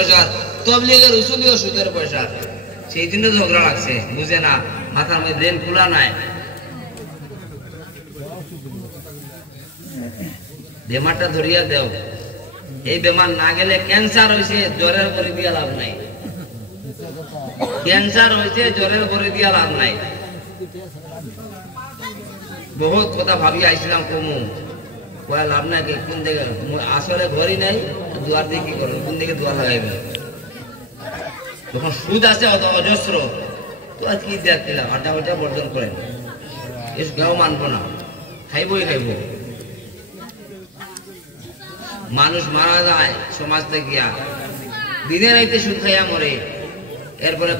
পয়সা, তবলিগের উসুলিও সুদের পয়সা। সেই জন্য ঝগড়া লাগছে, বুঝে না, মাথার মধ্যে ব্রেন খোলা নাই। বেমারটা ধরিয়া দেও, এই বেমার না গেলে ক্যান্সার হয়েছে, জ্বরের করে দিয়া লাভ নাই। ক্যান্সার হয়েছে, জ্বরের করে দিয়া লাভ নাই। বহুত কথা ভাবি আইছিলাম কমু, কয়া লাভ নাই, কোন দিকে আসলে ঘরই নাই, দুয়ার দিয়ে কি করবেন, কোন দিকে দুয়ার লাগাইবেন। যখন সুদ আছে অজস্র, তো আজ কি দেওয়া দিলাম, আড্ডা বাড্ডা বর্জন করেন, এস গাও মানবো না, খাইবই খাইব। মানুষ মারা যায় সমাজ থেকে, দিনের রাইতে সুদ খাইয়া মরে। এরপরে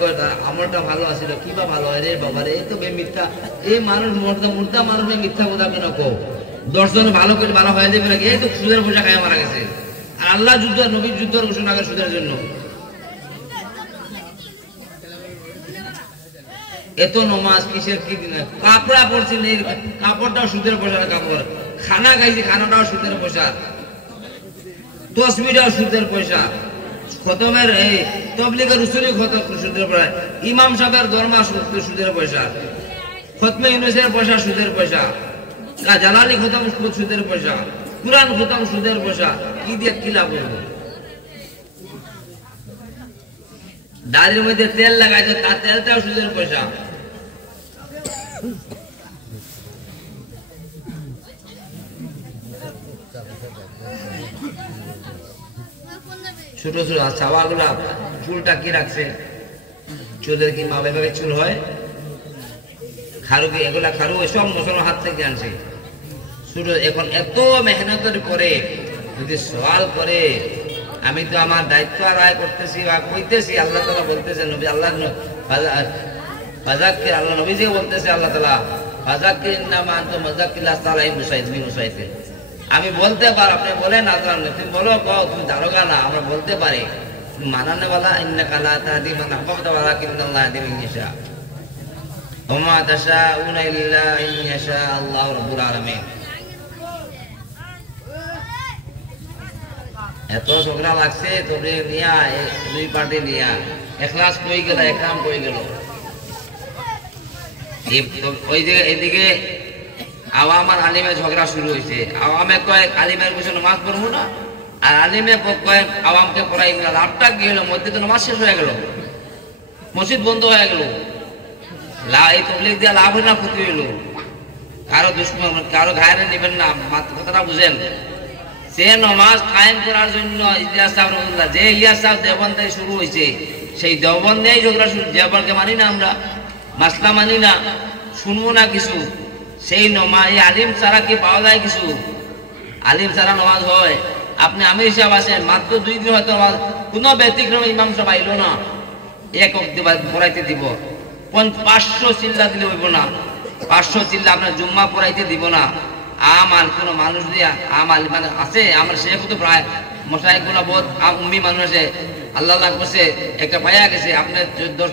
আমলটা ভালো আছিল, কিবা ভালো হয় রে বাবা রে, এই তো মিথ্যা, এই মানুষ মুর্দা মানুষের মিথ্যা কথা কেন কো, 10 জন ভালো করে ভালো হয়ে যাবে নাকি, এই তো সুদের পয়সা খাইয়া মারা গেছে। আর আল্লাহ যুদ্ধ, নবীর যুদ্ধের ঘোষণা করে সুদের জন্য। এত নমাজ কিসের কি দিন, কাপড়া পড়ছি, কাপড়টাও সুদের পয়সার কাপড়, খানা খাইছি, খানাটাও সুদের পয়সা, তসবিটাও সুদের পয়সা, খতমের এই তবলিগের উসুলি খতম সুদের পয়সা, ইমাম সাহেবের দরমা সুদের পয়সা, খতমে ইউনুসের পয়সা সুদের পয়সা, জালালি খতম সুদের পয়সা, কুরআন খতম সুদের পয়সা, কি দিয়ে কি লাভ হইব? দাড়ির মধ্যে তেল লাগাইছে, তার তেলটাও সুদের পয়সা। ছোট ছোট ছাওয়া গুলা চুলটা কি রাখছে, চুলের কি মা বাবার চুল হয়, খারু কি এগুলা খারু সব মুসলমান হাত থেকে আনছে। ছোট এখন এত মেহনতের পরে যদি সওয়াল করে, আমি তো আমার দায়িত্ব আদায় করতেছি বা কইতেছি, আল্লাহ তাআলা বলতেছেন, নবী আল্লাহ ফাযাক্কির, আল্লাহ নবীজি বলতেছে, আল্লাহ তাআলা ফাযাক্কির ইন্নামা আনতা মুযাক্কির লাস্তা আলাইহিম বিশাইইন। আমি বলতে পার, আপনি বলেন না, তুমি বলো, কও তুমি দারোগা না, আমরা বলতে পারি, মানানে ওয়ালা ইন্নাকা লা তাহদি মান আহবাবতা ওয়ালাকিন্নাল্লাহ ইয়াহদি মান ইয়াশা ওয়া মা তাশাউনা ইল্লা আন ইয়াশা আল্লাহু রাব্বুল আলামিন। এত ঝগড়া লাগছে তবে নিয়া, দুই পার্টি নিয়া, এখলাস কই গেল, একরাম কই গেল। ওই যে এদিকে আওয়াম আর আলিমের ঝগড়া শুরু হয়েছে, আওয়ামে কয় আলিমের বসে নামাজ পড়বো না, আর আলিমে কয় আওয়ামকে পড়াই না। লাভটা কি হলো, মধ্যে তো নামাজ শেষ হয়ে গেল, মসজিদ বন্ধ হয়ে গেল, এই তবলিগ দিয়ে লাভ হইল না ক্ষতি হইল? কারো দুশ্মন, কারো ঘায়রে নেবেন না, কথাটা বুঝেন। সে নামাজ কায়েম করার জন্য ইলিয়াস সাহেব রহমাতুল্লাহ, যে ইলিয়াস সাহেব দেওবন্দ থেকে শুরু হয়েছে, সেই দেওবন্দেই ঝগড়া শুরু। দেওবন্দকে মানি না আমরা, মাসলা মানি না, শুনবো না কিছু। সেই নমাজ আলিম ছাড়া কি পাওয়া যায় কিছু? আলিম ছাড়া নামাজ হয়? আপনি আমি হিসাব আছেন, মাত্র 2 দিন হয়তো কোনো ব্যতিক্রমে ইমাম সাহেব আইল না, এক অব্দি পড়াইতে দিব, 500 চিল্লা দিলে হইব না, 500 চিল্লা আপনার জুম্মা পড়াইতে দিব না। আমার কোনো মানুষ দিয়া আলিম মানে আছে, আমার শেখ তো প্রায় মশাইক গুলা বহুত উম্মি মানুষ আছে, আল্লাহ করছে একটা পাইয়া গেছে, আপনার 10